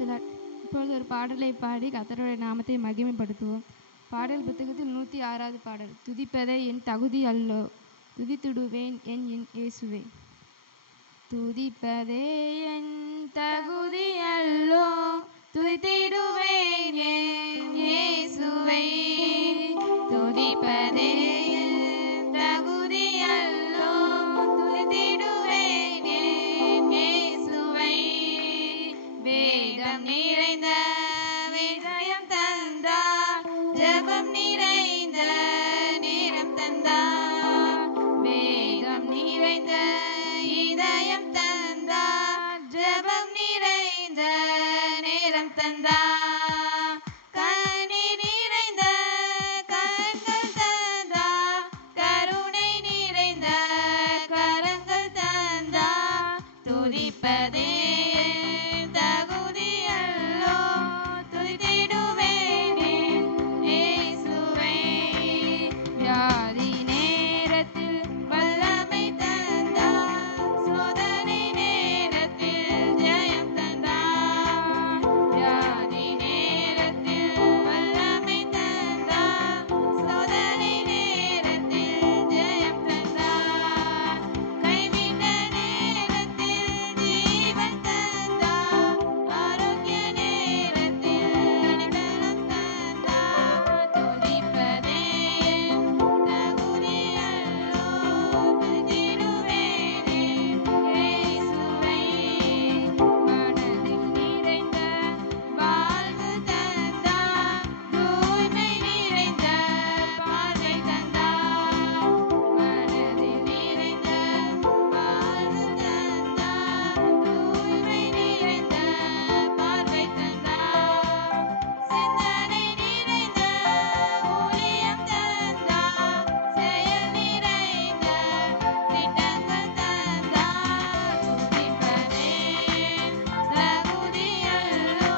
இப்பொழுது ஒரு பாடலை பாடி கர்த்தருடைய நாமத்தை மகிமைப்படுத்துவோம். பாடல் புத்தகத்தில் 106வது பாடல். துதிப்பதே என் தகுதி அல்லோ, துதித்துடுவேன் என் இயேசுவே. துதிப்பதே என் தகுதி அல்லோ, துதித்திடுவேன் என் இயேசுவை. துதிப்பதே என் தகுதி அல்லோ, துதித்திடுவேன் என் இயேசுவை. வேதம் நிறைந்த வேதயம் தந்தார், ஜெபம் நிறைந்த நேரம் தந்தார். வேதம் நிறைந்த இதயம் தந்தார், ஜெபம் நிறைந்த நேரம் தந்தார். கண்ணீர் நிறைந்த கண்கள் தந்தார், கருணை நிறைந்த கரங்கள் தந்தார். துதிப்பதே தகுதி அல்லோ, துதித்திடுவேன் இயேசுவை. வியாதி நேரத்தில் வல்லமை தந்தார், சோதனை நேரத்தில் ஜெயம் தந்தார். வியாதி நேரத்தில் வல்லமை தந்தார், சோதனை நேரத்தில் ஜெயம் தந்தார். கைவிட்ட நேரத்தில் ஜீவன் தந்தார், ஆரோக்கிய நேரத்தில் அடைக்கலம் தந்தார். துதிப்பதே தகுதி அல்லோ, துதித்திடுவேன் இயேசுவை. மனதில் நிறைந்த வாழ்வு தந்தார், தூய்மை நிறைந்த பார்வை தந்தார். மனதில் நிறைந்த வாழ்வு தந்தார், தூய்மை நிறைந்த பார்வை தந்தார். சிந்தனை நிறைந்த ஊழியம் தந்தார், செயல் நிறைந்த திட்டங்கள் தந்தார். துதிப்பதே தகுதி அல்லோ,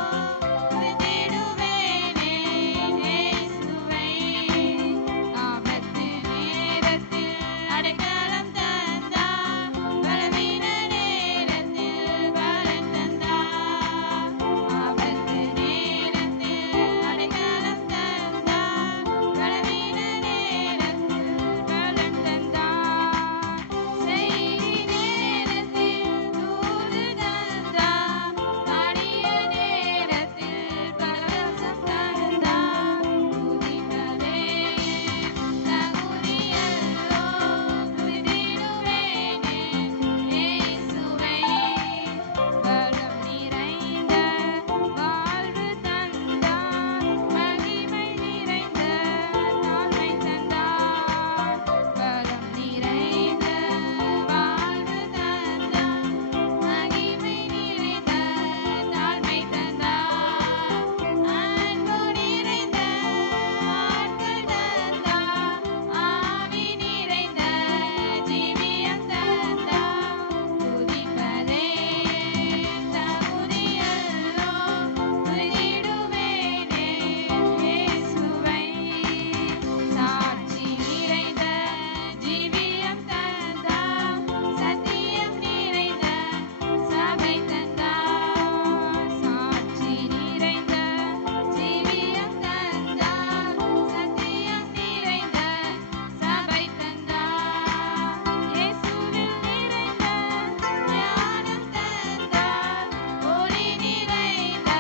துதித்திடுவேன் இயேசுவை. ஆபத்து நேரத்தில் அடைக்கலம் தந்தார், பலவீன நேரத்தில் பலன் தந்தார். ஆபத்து நேரத்தில் அடைக்கலம் தந்தார், பலவீன நேரத்தில் பலன் தந்தார். செய்தி நேரத்தில் தூது தந்தார், நாடிய நேரத்தில் பரவசம் தந்தார். துதிப்பதே தகுதி அல்லோ, துதித்திடுவேன் இயேசுவை. வரம் நிறைந்த வாழ்வு தந்தார், மகிமை நிறைந்த தாழ்மை தந்தார். வரம் நிறைந்த வாழ்வு தந்தார், மகிமை நிறைந்த தாழ்மை தந்தார். அன்பு நிறைந்த ஆட்கள் தந்தார், ஆவி நிறைந்த ஜீவியம் தந்தார். துதிப்பதே தகுதி அல்லோ, துதித்திடுவேன் இயேசுவை. சாட்சி நிறைந்த ஜீவியம் தந்தார், சத்தியம் நிறைந்த சபை தந்தார். சாட்சி நிறைந்த ஜீவியம் தந்தார், சத்தியம் நிறைந்த சபை தந்தார். இயேசுவில் நிறைந்த ஞானம் தந்தார், ஒளி நிறைந்த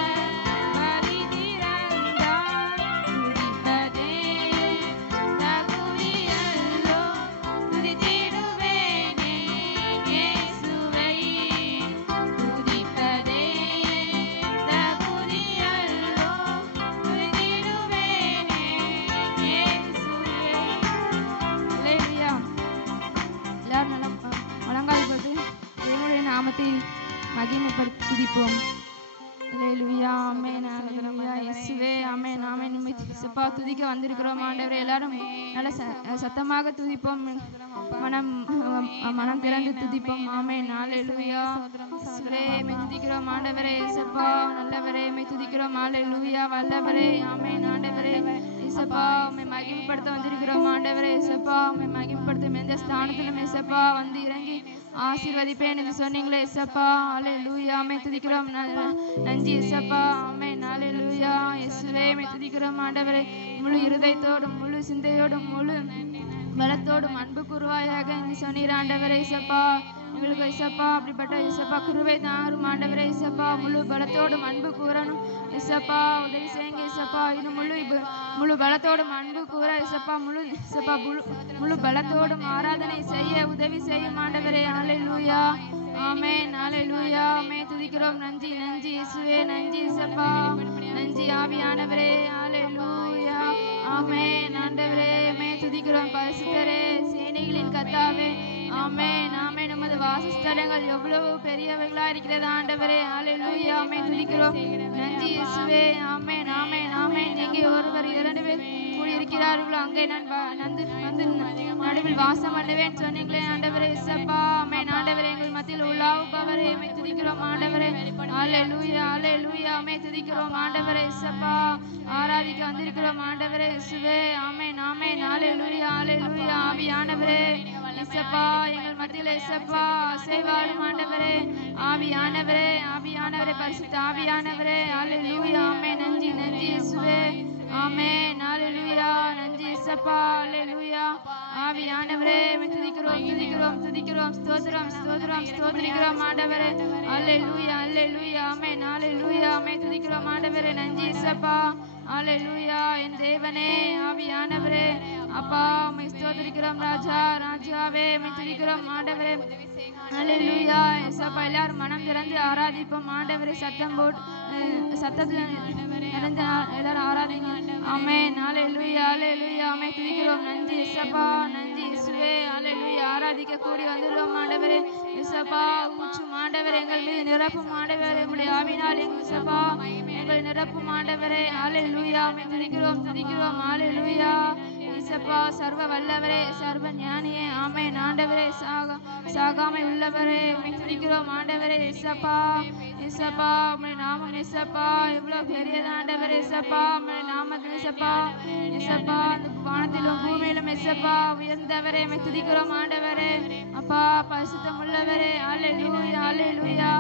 வழி திறந்தார். துதிப்பதே தகுதி அல்லோ, துதித்திடுவேன் இயேசுவை. துதிப்பதே தகுதி அல்லோ, துதித்திடுவேன் இயேசுவை. அல்லேலூயா. எல்லாரும் நல்லா முழங்கால் போட்டு தேவனுடைய நாமத்தை மகிமைப்படுத்தி துதிப்போம். அல்லேலூயா. ஆமென். அல்லேலூயா. இயேசுவே ஆமென். ஆமென். உம்மை இயேசுப்பா துதிக்க வந்திருக்கிறோம் ஆண்டவரே. எல்லாரும் நல்ல சத்தமாக துதிப்போம். மனம் திறந்து துதிப்போம். ஆமென். அல்லேலூயா. இயேசுவே உம்மை துதிக்கிறோம் ஆண்டவரே. இயேசுப்பா நல்லவரே உம்மை துதிக்கிறோம். அல்லேலூயா. வல்லவரே ஆமென். ஆண்டவரே இயேசுப்பா உம்மை மகிமைப்படுத்த வந்திருக்கிறோம் ஆண்டவரே. இயேசுப்பா உம்மை மகிமைப்படுத்தும் எந்த ஸ்தானத்திலும் இயேசுப்பா வந்து இறங்கி ஆசீர்வதிப்பேன் என்று சொன்னீங்களே இயேசப்பா. ஹல்லேலூயா. மே துதிக்கிறோம். நன்றி இயேசப்பா. ஆமென். ஹல்லேலூயா. இயேசுவே மே துதிக்கிறோம் ஆண்டவரே. முழு இருதயத்தோடும் முழு சிந்தையோடும் முழு பலத்தோடும் அன்பு கூறுவாயாக என்று சொன்னீர் ஆண்டவரே இயேசப்பா. எங்களுக்கு இயேசப்பா அப்படிப்பட்ட இயேசப்பா கிருபை தாரும் ஆண்டவரே இயேசப்பா. முழு பலத்தோடும் அன்பு கூறணும் இயேசப்பா. உதவி செய்யுங்க இயேசப்பா. இன்னும் முழு பலத்தோடும் அன்பு கூற இயேசப்பா. முழு பலத்தோடும் ஆராதனை செய்ய உதவி செய்யும் ஆண்டவரே. ஹல்லேலூயா. ஆமென். ஹல்லேலூயா. மே துதிக்கிறோம். நன்றி நன்றி இயேசுவே. நன்றி இயேசப்பா. நன்றி ஆவியானவரே. ஹல்லேலூயா. ஆமென். ஆண்டவரே மே துதிக்கிறோம். பரிசுத்தரே சேனைகளின் கர்த்தாவே. ஆமென். ஆமென். நமது வாசஸ்தலங்கள் எவ்வளவு பெரியவைகளா இருக்கிறது ஆண்டவரே. ஹல்லேலூயா. மே துதிக்கிறோம். நன்றி இயேசுவே. ஆமென். ஆமென். ஆமென். எங்கே ஒருவர் 2 பேர் கூடியிருக்கிறார்களோ அங்கே நான் வந்து நடுவில் வாசம் பண்ணுவேன் சொன்னீங்களே ஆண்டவரே இயேசப்பா. ஆமென். ஆண்டவரே எங்கள் மத்தியில் உலாவுபவரே மே துதிக்கிறோம் ஆண்டவரே. ஹல்லேலூயா. ஹல்லேலூயா. மே துதிக்கிறோம் ஆண்டவரே இயேசப்பா. ஆராதிக்க வந்திருக்கிறோம் ஆண்டவரே இயேசுவே. ஆமென். ஆமென். ஹல்லேலூயா. ஹல்லேலூயா. ஆவியானவரே இயேசப்பா எங்கள் மத்தியில் இயேசப்பா அசைவாடும் ஆண்டவரே. ஆவியானவரே ஆவியானவரே பரிசுத்த ஆவியானவரே. ஹல்லேலூயா. ஆமென். நன்றி நன்றி இயேசுவே. ஆமென். ஹல்லேலூயா. நன்றி இயேசப்பா. ஹல்லேலூயா. ஆவியானவரே துதிக்கிறோம் துதிக்கிறோம் துதிக்கிறோம். ஸ்தோத்திரம் ஸ்தோத்திரம் ஸ்தோத்திரிக்கிறோம் ஆண்டவரே. ஹல்லேலூயா. ஹல்லேலூயா. ஆமென். ஹல்லேலூயா. துதிக்கிறோம் ஆண்டவரே. நன்றி இயேசப்பா. ஹல்லேலூயா. என் தேவனே ஆவியானவரே அப்பா உம்மை ஸ்தோத்திரிக்கிறோம் ராஜா. ராஜாவே உம்மை துதிக்கிறோம் ஆண்டவரே. ஹல்லேலூயா. இயேசப்பா எல்லாரும் மனம் திறந்து ஆராதிப்போம் ஆண்டவரே. சத்தம் போட்டு சத்தத்துல எல்லாரும் ஆராதிங்க. ஆமென். ஹல்லேலூயா. ஹல்லேலூயா. உம்மை துதிக்கிறோம். நன்றி இயேசப்பா. நன்றி இயேசுவே. ஹல்லேலூயா. ஆராதிக்க கூடி வந்துள்ளோம் ஆண்டவரே இயேசப்பா. ஊற்றும் ஆண்டவரே எங்கள் மீது நிரப்பும் ஆண்டவரே. உம்முடைய ஆவினால் எங்கள் இயேசப்பா எங்கள் நிரப்பும் ஆண்டவரே. ஹல்லேலூயா. உம்மை துதிக்கிறோம் துதிக்கிறோம். ஹல்லேலூயா. இயேசப்பா சர்வ வல்லவரே சர்வ ஞானியே. ஆமென். ஆண்டவரே சாகாமை உள்ளவரே உம்மை துதிக்கிறோம் ஆண்டவரே இயேசப்பா. இயேசப்பா உம்முடைய நாமம் இயேசப்பா எவ்வளவு பெரியது ஆண்டவரே இயேசப்பா. உம்முடைய நாமத்தில் இயேசப்பா இயேசப்பா வானத்திலும் பூமியிலும் இயேசப்பா உயர்ந்தவரே உம்மை துதிக்கிறோம் ஆண்டவரே. அப்பா பரிசுத்தம் உள்ளவரே. ஹல்லேலூயா. ஹல்லேலூயா.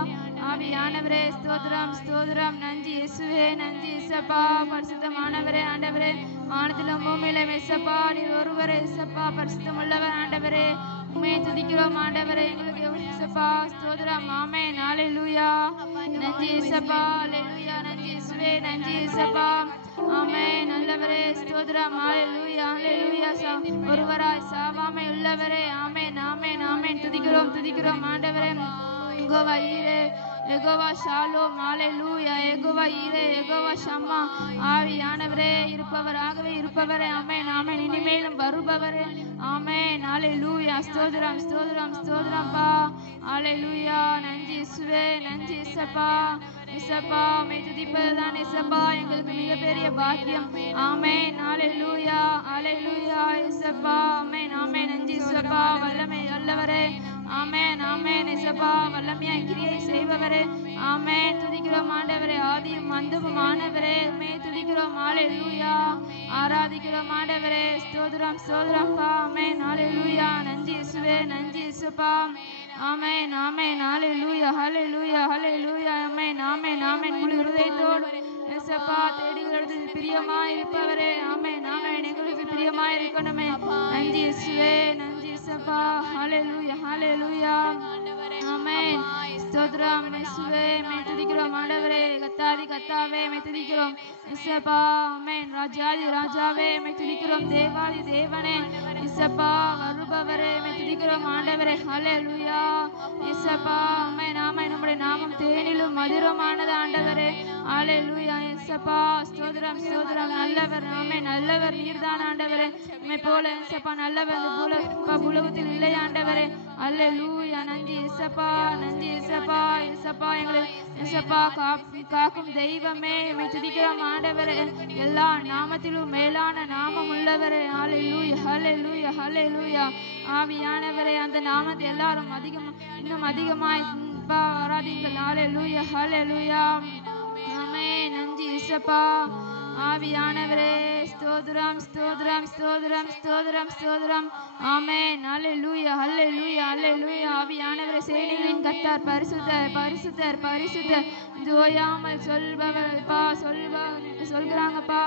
ஆவியானவரே ஸ்தோத்திரம் ஸ்தோத்திரம். நன்றி இயேசுவே. நன்றி இயேசப்பா. பரிசுத்தமானவரே ஆண்டவரே. வானத்திலும் பூமியிலும் இயேசப்பா நீர் ஒருவரே இயேசப்பா பரிசுத்தம் உள்ளவர் ஆண்டவரே. உம்மை துதிக்கிறோம் ஆண்டவரே. எங்களுக்கு இயேசப்பா ஸ்தோத்திரம். ஆமென். ஹல்லேலூயா. நன்றி இயேசப்பா. ஹல்லேலூயா. நன்றி இயேசுவே. நன்றி இயேசப்பா. ஆமென். நல்லவரே ஸ்தோத்திரம். ஹல்லேலூயா. ஹல்லேலூயா. ஒருவராய் சாவாமை உள்ளவரே. ஆமென். ஆமென். ஆமென். துதிக்கிறோம் துதிக்கிறோம் ஆண்டவரே. யெகோவா ஈரே யெகோவா ஷாலோம். ஹல்லேலூயா. யெகோவா ஈரே யெகோவா ஷம்மா. ஆவியானவரே இருப்பவராகவே இருப்பவரே. ஆமென். ஆமென். இனிமேலும் வருபவரே. ஆமென். ஹல்லேலூயா. ஸ்தோத்திரம் ஸ்தோத்திரம் ஸ்தோத்திரம்பா. ஹல்லேலூயா. நன்றி இயேசுவே. நன்றி இயேசப்பா. இயேசப்பா உம்மை துதிப்பதுதான் இயேசப்பா எங்களுக்கு மிகப்பெரிய பாக்கியம். ஆமென். ஹல்லேலூயா. ஹல்லேலூயா. இயேசப்பா. ஆமென். ஆமென். நன்றி இயேசப்பா. வல்லமை வல்லவரே. ஆமென். ஆமென். இயேசப்பா வல்லமையாய் கிரியை செய்பவரே. ஆமென். துதிக்கிறோம் ஆண்டவரே. ஆதியும் அந்தமும் ஆனவரே உம்மை துதிக்கிறோம். ஹல்லேலூயா. ஆராதிக்கிறோம் ஆண்டவரே. ஸ்தோத்திரம் ஸ்தோத்திரம்பா. ஆமென். ஹல்லேலூயா. நன்றி இயேசுவே. நன்றி இயேசப்பா. ஆமென். ஆமென். ஹல்லேலூயா. ஹல்லேலூயா. ஹல்லேலூயா. ஆமென். ஆமென். ஆமென். முழு இருதயத்தோடு இயேசப்பா தேடுகிறது பிரியமாய் இருப்பவரே. ஆமென். ஆமென். எங்களுக்கு பிரியமாய் இருக்கணுமே. நன்றி இயேசுவே. நன்றி இயேசப்பா. ஹல்லேலூயா. ஹல்லேலூயா. ஆமென். ஸ்தோத்திரம் இயேசுவே. உம்மை துதிக்கிறோம் ஆண்டவரே. கர்த்தாதி கர்த்தாவே உம்மை துதிக்கிறோம் இயேசப்பா. ஆமென். ராஜாதி ராஜாவே உம்மை துதிக்கிறோம். தேவாதி தேவனே இயேசப்பா வருபவரே உம்மை துதிக்கிறோம் ஆண்டவரே. ஹல்லேலூயா. இயேசப்பா ஆமென். ஆமென். நம்முடைய நாமம் தேனிலும் மதுரமானது ஆண்டவரே. ஹல்லேலூயா. இயேசப்பா ஸ்தோத்திரம் ஸ்தோத்திரம். நல்லவர். ஆமென். நல்லவர் நீர்தான் ஆண்டவரே. உம்மை போல இயேசப்பா நல்லவர் இந்த பூலோகத்தில் இல்லை ஆண்டவரே. ஹல்லேலூயா. நன்றி இயேசப்பா. நன்றி இயேசப்பா. இயேசப்பா எங்களை இயேசப்பா காக்கும் தெய்வமே உம்மை துதிக்கிறோம் ஆண்டவரே. எல்லா நாமத்திலும் மேலான நாமம் உள்ளவரே. ஹல்லேலூயா. ஹல்லேலூயா. ஹல்லேலூயா. ஆவியானவரே அந்த நாமத்தை எல்லாரும் இன்னும் அதிகமாய் ஆராதிங்கள். ஹல்லேலூயா. ஹல்லேலூயா. ஆமென். நன்றி இயேசப்பா. ஆவியானவரே ஸ்தோத்திரம் ஸ்தோத்திரம் ஸ்தோத்திரம் ஸ்தோத்திரம் ஸ்தோத்திரம். ஆமென். அல்லேலூயா அல்லேலூயா அல்லேலூயா. ஆவியானவரே சேனைகளின் கர்த்தர் பரிசுத்தர் பரிசுத்தர் பரிசுத்தர். ஓயாமல் சொல்பவர்ப்பா சொல்கிறாங்கப்பா.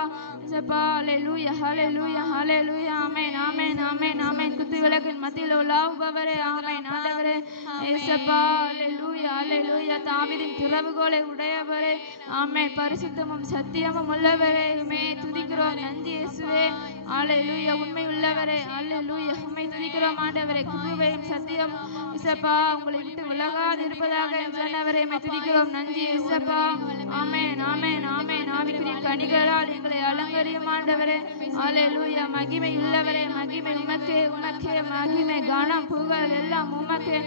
அல்லேலூயா அல்லேலூயா அல்லேலூயா. ஆமென் ஆமென் ஆமென் ஆமென். குத்து விளக்கின் மத்தியில் உலாவுபவரே ஆமென். ஆண்டவரே ஏசப்பா அல்லேலூயா அல்லேலூயா. தாவீதின் திறவுகோலை உடையவரே ஆமென். பரிசுத்தமும் சத்தியமும் உள்ளவரே உம்மை துதிக்கிறோம். நன்றி இயேசுவே. அல்லேலூயா. உண்மை உள்ளவரே அல்லேலூயா. உம்மை துதிக்கிறோம் ஆண்டவரே. கிருபையும் சத்தியம் இயேசப்பா உங்களை விட்டு விலகாது இருப்பதாக சொன்னவரே உம்மை துதிக்கிறோம். நன்றி இயேசப்பா. ஆமென் ஆமென் ஆமென். ஆவிக்குரிய கனிகளால் எங்களை அலங்கரியும் ஆண்டவரே. அல்லேலூயா. மகிமை உள்ளவரே மகிமை உமக்கே உமக்கே மகிமை கனம் புகழ் எல்லாம் உமக்கே.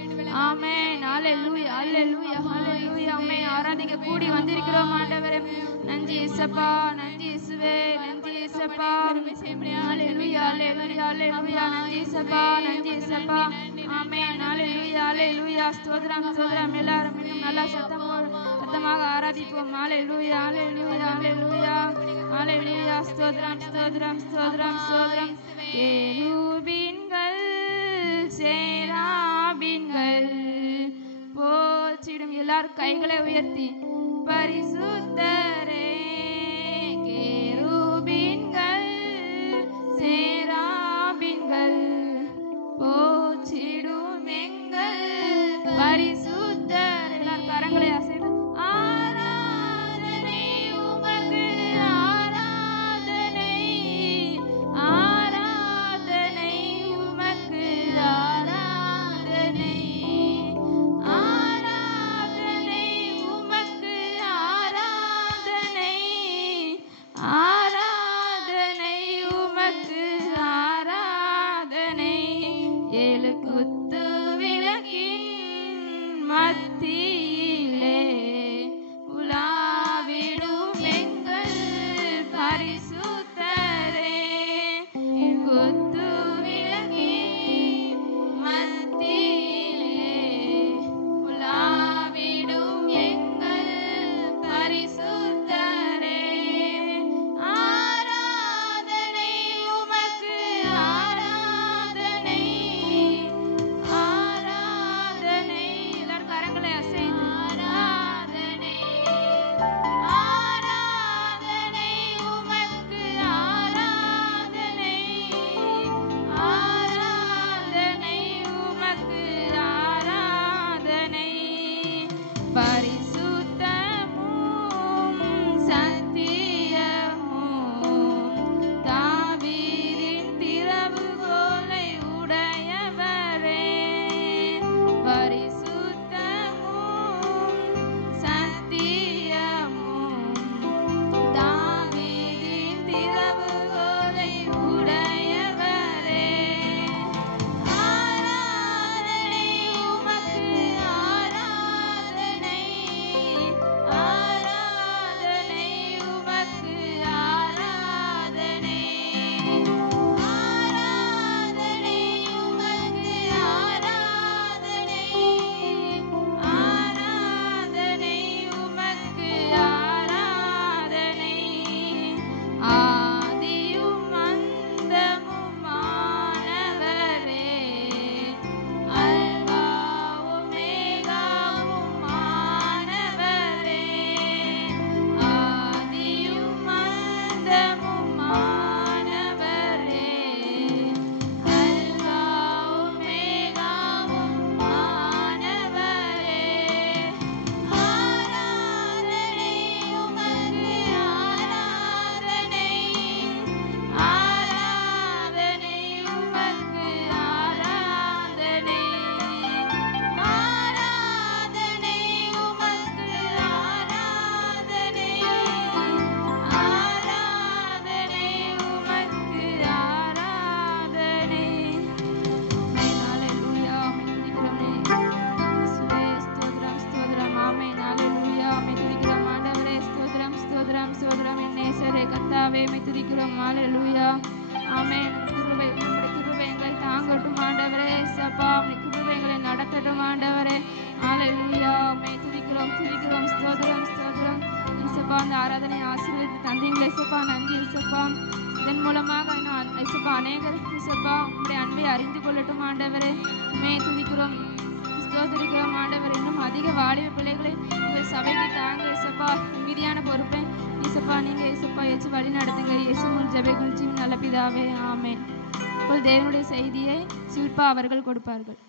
ஆமென். அல்லேலூயா அல்லேலூயா அல்லேலூயா. உம்மை ஆராதிக்க கூடி வந்திருக்கிறோம் ஆண்டவரே. நன்றி இயேசப்பா. நன்றி இயேசுவே. நன்றி இயேசப்பா. அல்லேலூயா அல்லேலூயா அல்லேலூயா. நன்றி இயேசப்பா. நன்றி இயேசப்பா. ஆமென். அல்லேலூயா அல்லேலூயா. ஸ்தோத்திரம் ஸ்தோத்திரம். எல்லாரும் இன்னும் நல்லா சத்தமாக ஆராதிப்போம். அல்லேலூயா அல்லேலூயா அல்லேலூயா அல்லேலூயா. ஸ்தோத்திரம் ஸ்தோத்திரம் ஸ்தோத்திரம் ஸ்தோத்திரம். கேருபீன்கள் சேராபீன்கள் போற்றிடும். எல்லாரும் கைகளை உயர்த்தி பரிசுத்தரே. கேருபீன்கள் சேராபீன்கள் போற்றிடும் எங்கள் பரிசுத்தர். எல்லாரும் கரங்களை அசைத்து ஆராதனை உமக்கு ஆராதனை ஆராதனை உமக்கு ஆராதனை ஆராதனை உமக்கு ஆராதனை ஆராதனை உமக்கு ஆராதனை. ஏழு குத்து விளக்கின் மத்தியிலே உலாவிடும் எங்கள் பரிசுத்தரே. குத்து விளக்கின் மத்தியிலே உலாவிடும் எங்கள் பரிசுத்தரே. ஆராதனை உமக்கு ஆராதனை ஆராதனை. எல்லாரும் கரங்களை அசைத்து ஆராதனை ஆராதனை உமக்கு ஆராதனை ஆராதனை உமக்கு ஆராதனை. பரிசுத்தமும் சத்தியமும் தாவீதின் திறவுகோலை உடையவரே. பரிசுத்தமும் சத்தியமும் தாவீதின் திறவுகோலை உடையவரே. ஆராதனை உமக்கு ஆராதனை ஆராதனை உமக்கு ஆராதனை ஆராதனை உமக்கு ஆராதனை ஆராதனை உமக்கு ஆராதனை. ஆதியும் அந்தமும் ஆனவரே அல்பாவும் மேகாவும் ஆனவரே. ஆதியும் அந்தமும் ஆனவரே அல்பாவும் மேகாவும் ஆனவரே. ஆராதனை உமக்கு ஆராதனை ஆராதனை உமக்கு ஆராதனை ஆராதனை உமக்கு ஆராதனை ஆராதனை உமக்கு ஆராதனை. அல்லேலூயா. ஆமென். துதிக்கிறோமே இயேசுவே. ஸ்தோத்திரம் ஸ்தோத்திரம். ஆமென். அல்லேலூயா. ஆமென். துதிக்கிறோம் ஆண்டவரே. ஸ்தோத்திரம் ஸ்தோத்திரம் ஸ்தோத்திரம். என் நேசரே கர்த்தாவே உம்மை துதிக்கிறோம். அல்லேலூயா. ஆமென். உம்முடைய கிருபை எங்களை தாங்கட்டும் ஆண்டவரே. ஏசப்பா உம்முடைய கிருபை எங்களை நடத்தட்டும் ஆண்டவரே. அல்லேலூயா. உம்மை துதிக்கிறோம் துதிக்கிறோம். ஸ்தோத்திரம் ஸ்தோத்திரம். ஏசப்பா ஏசப்பா அந்த ஆராதனை ஆசீர்வதித்து தந்தீங்களே ஏசப்பா. நன்றி ஏசப்பா. இதன் மூலமாக இன்னும் ஏசப்பா அநேகர் ஏசப்பா உங்களுடைய அன்பை அறிந்து கொள்ளட்டும் ஆண்டவரே. உண்மையை துதிக்கிறோம், ஸ்தோத்திரிக்கிறோம் ஆண்டவர். இன்னும் அதிக வாலிப பிள்ளைகளை உங்கள் சபைக்கு தாங்க ஏசப்பா. மீதியான பொறுப்பை ஏசப்பா நீங்க ஏசப்பா ஏச்சு வழி நடத்துங்க. இயேசு முன் ஜெபிக்கும் ஜீவன் நல்ல பிதாவே, ஆமென். இப்போது தேவனுடைய செய்தியை சில்பா அவர்கள் கொடுப்பார்கள்.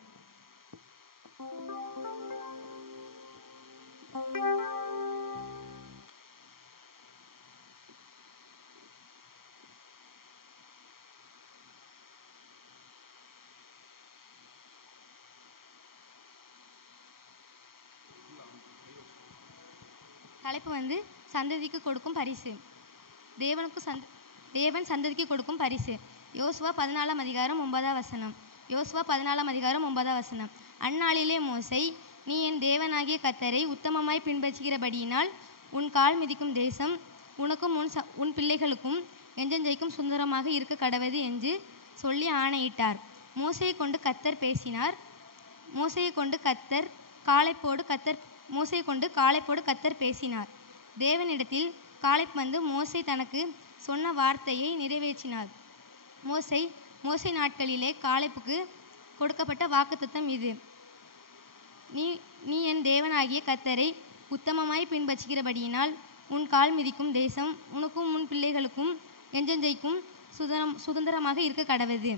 தலைப்பு வந்து சந்ததிக்கு கொடுக்கும் பரிசு. தேவன் சந்ததிக்கு கொடுக்கும் பரிசு. யோசுவா 14 அதிகாரம் 9 வசனம். யோசுவா 14 அதிகாரம் 9 வசனம். அந்நாளிலே மோசே, நீ என் தேவனாகிய கர்த்தரை உத்தமமாய் பின்பற்றுகிறபடியினால் உன் கால் மிதிக்கும் தேசம் உனக்கும் உன் பிள்ளைகளுக்கும் எஞ்செஞ்சைக்கும் சுந்தரமாக இருக்க கடவது என்று சொல்லி ஆணையிட்டார். மோசையை கொண்டு கர்த்தர் பேசினார். மோசையை கொண்டு காளைப்போடு கர்த்தர் பேசினார். தேவனிடத்தில் காளைப் வந்து மோசே தனக்கு சொன்ன வார்த்தையை நிறைவேற்றினார். மோசே நாட்களிலே காளைப்புக்கு கொடுக்கப்பட்ட வாக்குத்தத்தம் இது. நீ என் தேவனாகிய கர்த்தரை உத்தமமாய் பின்பற்றுகிறபடியினால் உன் கால் மிதிக்கும் தேசம் உனக்கும் உன் பிள்ளைகளுக்கும் எஞ்செஞ்சைக்கும் சுதந்திரமாக இருக்க கடவது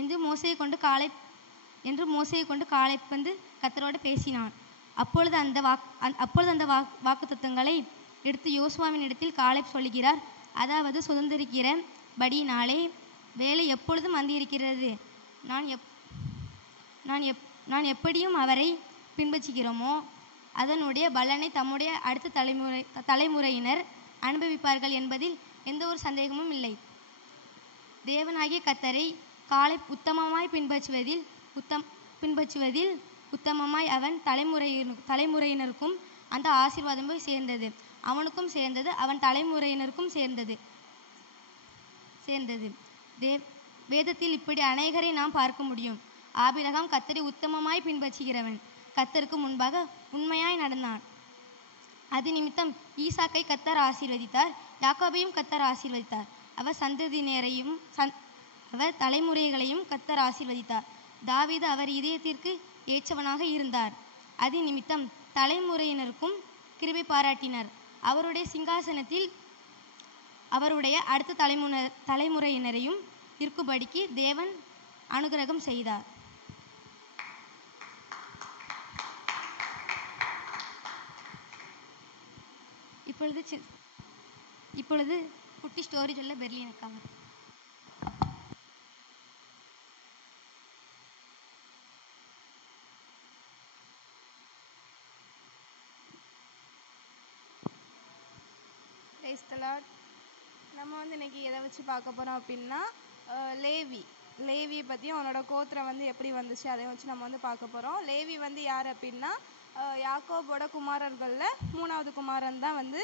என்று மோசையை கொண்டு காளைப் வந்து கர்த்தரோடு பேசினான். அப்பொழுது அந்த வாக்குத்தத்தங்களை எடுத்து யோசுவாவின் இடத்தில் காளைப் சொல்லுகிறார். அதாவது சுதந்திரிக்கிறபடியினாலே வேலை எப்பொழுதும் வந்திருக்கிறது. நான் எப்படியும் அவரை பின்பற்றுகிறோமோ அதனுடைய பலனை தம்முடைய அடுத்த தலைமுறையினர் அனுபவிப்பார்கள் என்பதில் எந்த ஒரு சந்தேகமும் இல்லை. தேவனாகிய கர்த்தரை காளைப் உத்தமமாய் பின்பற்றுவதில் உத்தமமாய் அவன் தலைமுறையினருக்கும் அந்த ஆசீர்வாதம் போய் சேர்ந்தது. அவனுக்கும் சேர்ந்தது, அவன் தலைமுறையினருக்கும் சேர்ந்தது. வேதத்தில் இப்படி அநேகரை நாம் பார்க்க முடியும். ஆபிரகாம் கர்த்தரை உத்தமமாய் பின்பற்றுகிறவன். கர்த்தருக்கு முன்பாக உண்மையாய் நடந்தான். அது நிமித்தம் ஈசாக்கை கர்த்தர் ஆசீர்வதித்தார். யாக்கோபையும் கர்த்தர் ஆசீர்வதித்தார். அவர் சந்ததியினரையும் அவர் தலைமுறைகளையும் கர்த்தர் ஆசீர்வதித்தார். தாவீது அவர் இதயத்திற்கு ஏற்றவனாக இருந்தார். அது நிமித்தம் தலைமுறையினருக்கும் கிருபை பாராட்டினார். அவருடைய சிங்காசனத்தில் அவருடைய அடுத்த தலைமுறையினரையும் இருக்கும்படிக்கு தேவன் அனுகிரகம் செய்தார். இப்பொழுது குட்டி ஸ்டோரி சொல்ல பெர்லின் அக்காங்க. நம்ம வந்து இன்னைக்கு எதை வச்சு பார்க்க போகிறோம் அப்படின்னா லேவியை பற்றியும் அவனோட கோத்திரம் வந்து எப்படி வந்துச்சு அதை வச்சு நம்ம வந்து பார்க்க போகிறோம். லேவி வந்து யார் அப்படின்னா யாக்கோபோட குமாரர்களில் 3வது குமாரன் தான் வந்து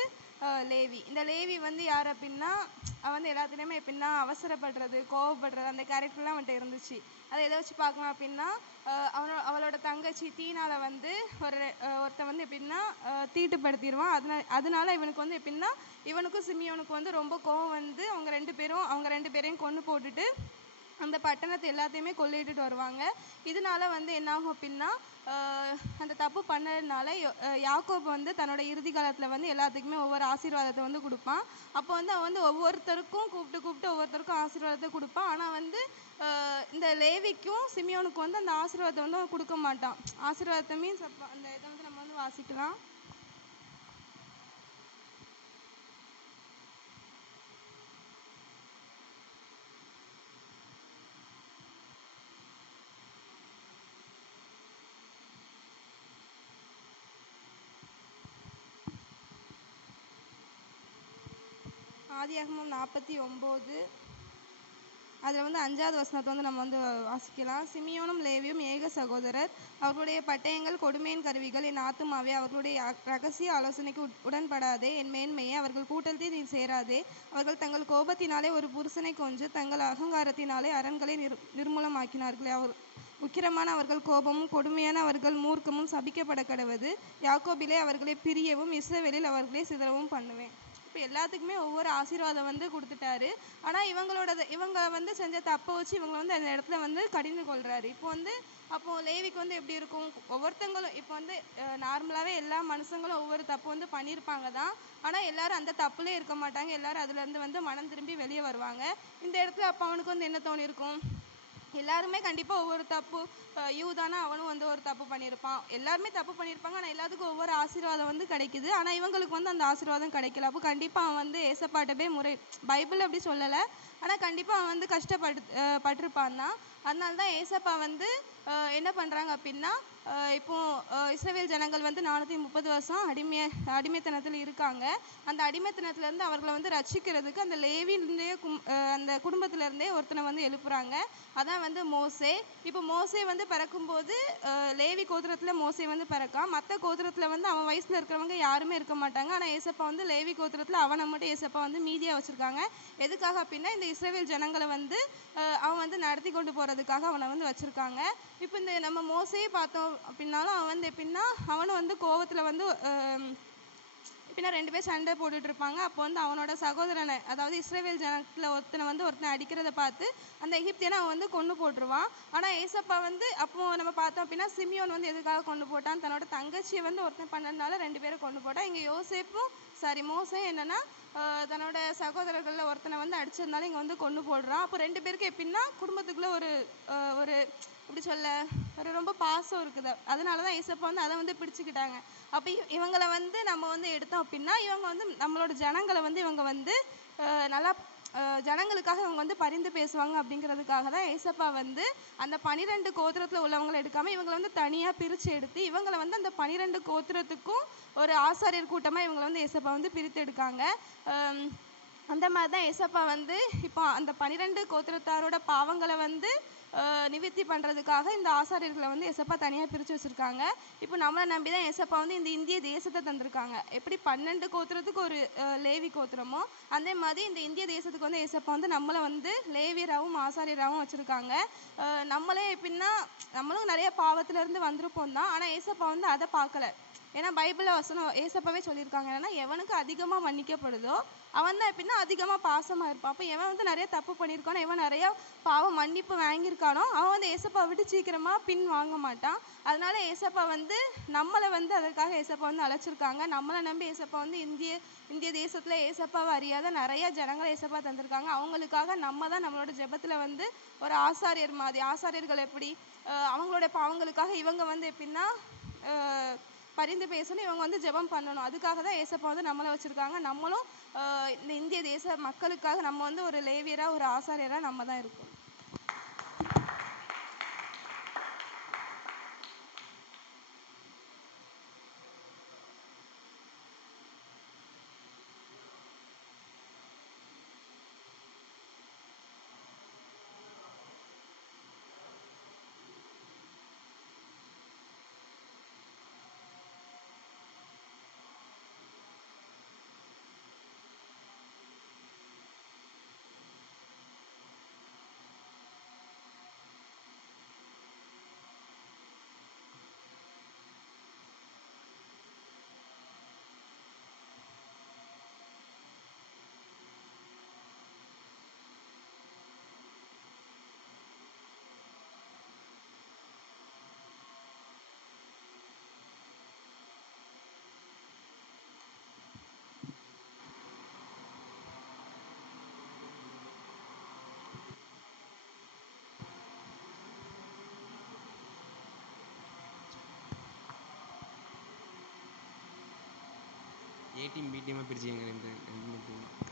லேவி. இந்த லேவி வந்து யார் அப்படின்னா அவன் வந்து எல்லாத்துலேயுமே எப்படின்னா அவசரப்படுறது, கோவப்படுறது, அந்த கேரக்டர்லாம் அவன்கிட்ட இருந்துச்சு. அதை எதை வச்சு பார்க்கலாம் அப்படின்னா அவளோட தங்கச்சி தீனால வந்து ஒருத்தன் வந்து எப்படின்னா தீட்டுப்படுத்திடுவான். அதனால இவனுக்கு வந்து எப்படின்னா இவனுக்கும் சிமியோனுக்கும் வந்து ரொம்ப கோவம் வந்து அவங்க ரெண்டு பேரையும் கொன்று போட்டுட்டு அந்த பட்டணத்தை எல்லாத்தையுமே கொள்ளையிட்டு வருவாங்க. இதனால வந்து என்னாகும் அப்படின்னா அந்த தப்பு பண்ணதுனால யாக்கோபு வந்து தன்னோட இறுதி காலத்தில் வந்து எல்லாத்துக்குமே ஒவ்வொரு ஆசீர்வாதத்தை வந்து கொடுப்பான். அப்போ வந்து அவன் வந்து ஒவ்வொருத்தருக்கும் கூப்பிட்டு ஒவ்வொருத்தருக்கும் ஆசீர்வாதத்தை கொடுப்பான். ஆனால் வந்து இந்த லேவிக்கும் சிமியோனுக்கும் வந்து அந்த ஆசீர்வாதத்தை வந்து அவன் கொடுக்க மாட்டான். ஆசீர்வாதத்தை மீன்ஸ் அந்த இதை வந்து நம்ம வந்து வாசிக்கலாம். ஆதியாகமம் 49 அதில் வந்து 5வது வசனத்தை வந்து நம்ம வந்து வாசிக்கலாம். சிமியோனும் லேவியும் ஏக சகோதரர். அவர்களுடைய பட்டயங்கள் கொடுமையின் கருவிகள். என் ஆத்துமாவே அவர்களுடைய ரகசிய ஆலோசனைக்கு உடன்படாதே. என் மேன்மையே அவர்கள் கூட்டத்தில் நீ சேராதே. அவர்கள் தங்கள் கோபத்தினாலே ஒரு புருஷனை கொன்று தங்கள் அகங்காரத்தினாலே அரண்களை நிர்மூலமாக்கினார்களே. உக்கிரமான அவர்கள் கோபமும் கொடுமையான அவர்கள் மூர்க்கமும் சபிக்கப்பட கடவது. யாக்கோபிலே அவர்களை பிரியவும் இஸ்ரவேலில் அவர்களை சிதறவும் பண்ணுவேன். இப்போ எல்லாத்துக்குமே ஒவ்வொரு ஆசீர்வாதம் வந்து கொடுத்துட்டாரு. ஆனால் இவங்க வந்து செஞ்ச தப்பை வச்சு இவங்க வந்து அந்த இடத்துல வந்து கடிந்து கொள்றாரு. இப்போ வந்து அப்போ லேவிக்கு வந்து எப்படி இருக்கும்? ஒவ்வொருத்தங்களும் இப்போ வந்து நார்மலாகவே எல்லா மனுஷங்களும் ஒவ்வொரு தப்பு வந்து பண்ணியிருப்பாங்க தான். ஆனால் எல்லாரும் அந்த தப்புலே இருக்க மாட்டாங்க. எல்லாரும் அதுலேருந்து வந்து மனம் திரும்பி வெளியே வருவாங்க. இந்த இடத்துல அப்போ அவனுக்கு வந்து என்ன தோணியிருக்கும்? எல்லாருமே கண்டிப்பாக ஒவ்வொரு தப்பு, யூதானா அவனும் வந்து ஒரு தப்பு பண்ணியிருப்பான். எல்லாருமே தப்பு பண்ணியிருப்பாங்க. ஆனால் எல்லாத்துக்கும் ஒவ்வொரு ஆசீர்வாதம் வந்து கிடைக்குது. ஆனால் இவங்களுக்கு வந்து அந்த ஆசீர்வாதம் கிடைக்கல. அப்போ கண்டிப்பாக அவன் வந்து ஏசப்பாட்ட போய் பைபிள் அப்படி சொல்லலை, ஆனால் கண்டிப்பாக அவன் வந்து பட்டிருப்பான் தான். அதனால தான் ஏசப்பா வந்து என்ன பண்ணுறாங்க அப்படின்னா, இப்போ இஸ்ரவேல் ஜனங்கள் வந்து 430 வருஷம் அடிமைத்தனத்தில் இருக்காங்க. அந்த அடிமைத்தனத்திலேருந்து அவர்களை வந்து ரட்சிக்கிறதுக்கு அந்த லேவியிலேருந்தே அந்த குடும்பத்திலேருந்தே ஒருத்தனை வந்து எழுப்புறாங்க. அதான் வந்து மோசே. இப்போ மோசே வந்து பிறக்கும்போது லேவி கோத்திரத்தில் மோசே வந்து பிறக்கான். மற்ற கோத்திரத்தில் வந்து அவன் வயசில் இருக்கிறவங்க யாருமே இருக்க மாட்டாங்க. ஆனால் ஏசப்பா வந்து லேவி கோத்திரத்தில் அவனை மட்டும் ஏசப்பா வந்து மீதியாக வச்சுருக்காங்க. எதுக்காக அப்படின்னா, இந்த இஸ்ரவேல் ஜனங்களை வந்து அவன் வந்து நடத்தி கொண்டு போகிறதுக்காக அவனை வந்து வச்சுருக்காங்க. இப்போ இந்த நம்ம மோசையே பார்த்தோம் அப்படின்னாலும் அவன் வந்து எப்படின்னா, அவனும் வந்து கோவத்தில் வந்து எப்படின்னா 2 பேர் சண்டை போட்டுட்டு இருப்பாங்க. அப்போ வந்து அவனோட சகோதரனை, அதாவது இஸ்ரவேல் ஜனத்தில் ஒருத்தனை அடிக்கிறத பார்த்து அந்த எகிப்தியனை அவன் வந்து கொன்று போட்டுருவான். ஆனால் ஏசப்பா வந்து அப்போ நம்ம பார்த்தோம் அப்படின்னா, சிமியோன் வந்து எதுக்காக கொண்டு போட்டான்? தன்னோட தங்கச்சியை வந்து ஒருத்தன் பண்ணதுனால 2 பேரை கொண்டு போட்டான். இங்கே மோசே என்னன்னா தன்னோட சகோதரர்களில் ஒருத்தனை வந்து அடிச்சதுனால இங்கே வந்து கொண்டு போடுறான். அப்போ 2 பேருக்கு எப்படின்னா குடும்பத்துக்குள்ளே ஒரு எப்படி சொல்ல, ஒரு ரொம்ப பாசம் இருக்குது. அதனால தான் ஏசப்பா வந்து அதை வந்து பிடிச்சிக்கிட்டாங்க. அப்போ இவங்களை வந்து நம்ம வந்து எடுத்தோம் அப்படின்னா, இவங்க வந்து நம்மளோட ஜனங்களை வந்து இவங்க வந்து நல்லா ஜனங்களுக்காக இவங்க வந்து பரிந்து பேசுவாங்க. அப்படிங்கிறதுக்காக தான் ஏசப்பா வந்து அந்த 12 கோத்திரத்தில் உள்ளவங்களை எடுக்காமல் இவங்களை வந்து தனியாக பிரித்து எடுத்து இவங்களை வந்து அந்த 12 கோத்திரத்துக்கும் ஒரு ஆசாரியர் கூட்டமாக இவங்களை வந்து ஏசப்பா வந்து பிரித்து எடுக்காங்க. அந்த மாதிரி தான் ஏசப்பா வந்து இப்போ அந்த 12 கோத்திரத்தாரோட பாவங்களை வந்து நிவர்த்தி பண்ணுறதுக்காக இந்த ஆசாரியர்களை வந்து ஏசப்பா தனியாக பிரித்து வச்சுருக்காங்க. இப்போ நம்மளை நம்பி தான் ஏசப்பா வந்து இந்த இந்திய தேசத்தை தந்திருக்காங்க. எப்படி 12 கோத்திரத்துக்கு ஒரு லேவி கோத்திரமோ அதே மாதிரி இந்த இந்திய தேசத்துக்கு வந்து ஏசப்பா வந்து நம்மளை வந்து லேவியராகவும் ஆசாரியராகவும் வச்சுருக்காங்க. நம்மளே எப்படின்னா, நம்மளும் நிறைய பாவத்திலேருந்து வந்திருப்போம் தான். ஆனால் ஏசப்பா வந்து அதை பார்க்கல. ஏன்னா பைபிளில் வசனம் ஏசப்பாவே சொல்லியிருக்காங்க, என்னன்னா எவனுக்கு அதிகமாக மன்னிக்கப்படுதோ அவன் தான் எப்படின்னா அதிகமாக பாசமாக இருப்பான். அப்போ எவன் வந்து நிறைய தப்பு பண்ணியிருக்கானோ, எவன் நிறைய பாவம் மன்னிப்பு வாங்கியிருக்கானோ அவன் வந்து ஏசப்பா விட்டு சீக்கிரமாக பின் வாங்க மாட்டான். அதனால ஏசப்பா வந்து நம்மளை வந்து அதற்காக ஏசப்பா வந்து அழைச்சிருக்காங்க. நம்மளை நம்பி ஏசப்பா வந்து இந்திய தேசத்தில் ஏசப்பாவை அறியாத நிறைய ஜனங்களை ஏசப்பா தந்திருக்காங்க. அவங்களுக்காக நம்ம தான் நம்மளோட ஜெபத்தில் வந்து ஒரு ஆசாரியர் மாதிரி, ஆசாரியர்கள் எப்படி அவங்களோட பாவங்களுக்காக இவங்க வந்து எப்படின்னா பரிந்து பேசணும், இவங்க வந்து ஜெபம் பண்ணணும். அதுக்காக தான் ஏசப்பா வந்து நம்மளை வச்சுருக்காங்க. நம்மளும் இந்த இந்திய தேச மக்களுக்காக நம்ம வந்து ஒரு லேவியராக ஒரு ஆசாரியராக நம்ம தான் இருக்கோம். ஏ டீம் பி டீமாக பிரிச்சுக்கங்க. 2